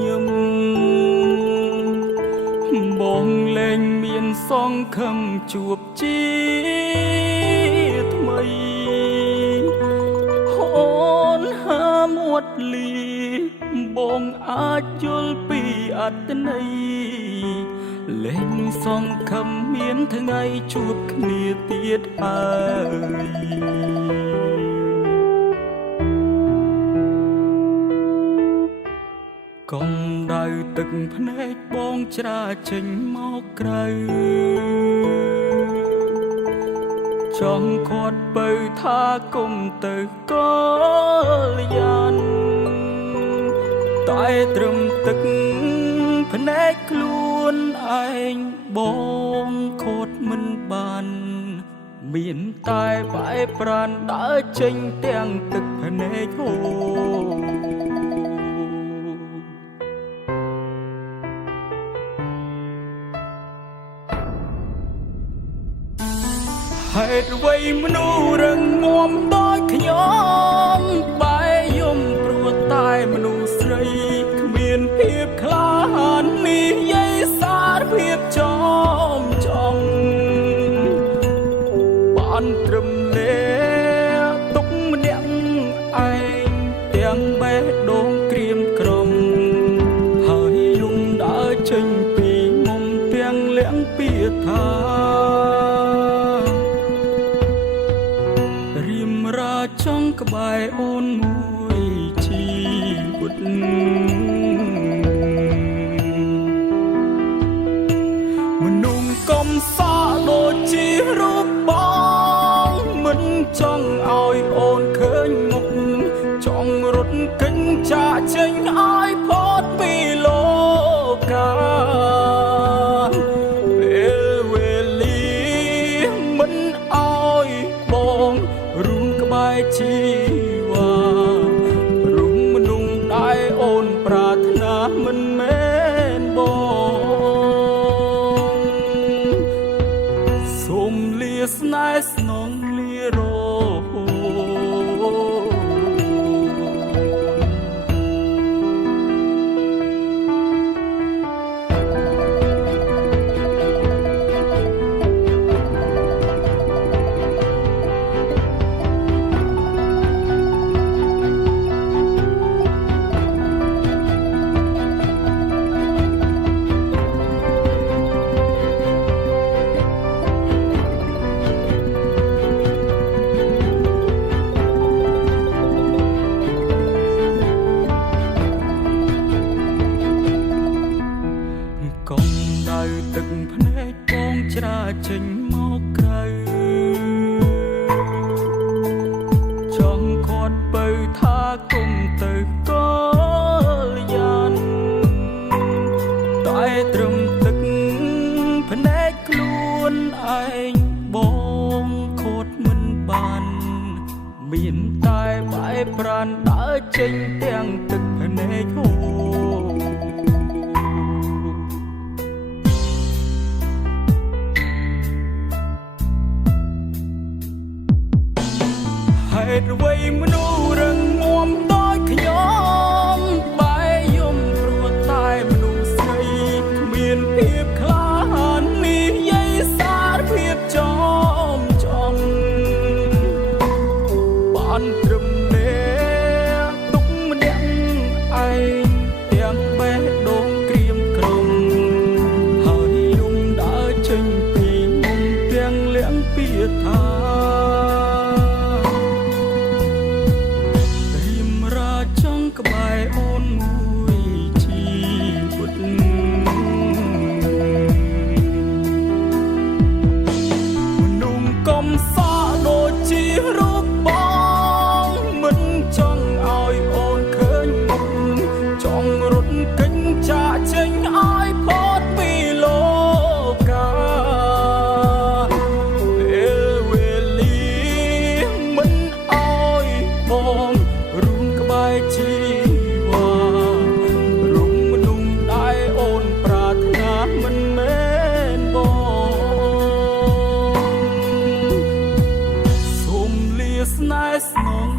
ញឹមបងលែងមានសង្ឃឹមជួបជាថ្មីអូនហាមួតលីបងអាចយល់ពីអត្តន័យលែងសង្ឃឹមមានថ្ងៃជួបគ្នាទៀតហើយកម្ដៅទឹកភ្នែកបងច្រាចេញមកក្រៅចង់គាត់បើថាគុំទៅកលយានតែត្រឹមទឹកភ្នែកខ្លួនឯងបងខូចមិនបានមានតែបែបប្រានដើរចេញទាំងទឹកភ្នែកហូរហេតុអ្វីមនុស្សរឹងមាំដូចខ្ញុំបែយំព្រោះតែមនុស្សស្រីគ្មានភាពក្លាហាននេះយាយសារភាពចំបានត្រឹមលេទុកម្នាក់ឯងទាំងបេះដូងក្រៀមក្រំហើយយំដើរចេញពីមុំទាំងលាក់ពីថាចង់ក្បែរអូនមួយជីវិតមនុស្សកំសត់ដូចជារូបបងមិនចង់ឲ្យអូនឃើញមុខចង់រត់កិញ្ចាចេញឲ្យផុតពីលោកាពេលវេលាមិនឲ្យបងរួមក្បែរជីវ៉ារុំមនុស្សដែលអូនប្រាថ្នាមិនមែនបងសូមលាស្នេហ៍ស្នងលារទឹកភ្នែកបងច្រាចេញមកក្រៅចង់គាត់បើថាគុំទៅកលយានតែត្រឹមទឹកភ្នែកខ្លួនឯងបងខូចមិនបានមានតែបែបប្រានដើរចេញទាំងទឹកភ្នែកហូរហេតុអ្វីមនុស្សរឹងមាំដូចខ្ញុំបែយំព្រោះតែមនុស្សស្រីគ្មានភាពក្លាហាននេះយាយសារភាពចំបានត្រឹមលេទុកម្នាក់ឯងទាំងបេះដូងក្រៀមក្រំហើយយំដើរចេញពីមុំទាំងលាក់ពីថាក្បែរអូនមួយជីវិតមនុស្សកំសត់ដូចជារូបបងមិនចង់ឲ្យអូនឃើញមុខចង់រត់កិញ្ចាចេញឲ្យផុតពីលោកាពេលវេលាមិនឲ្យបងរួមក្បែរជីស្នេហ៍ស្នង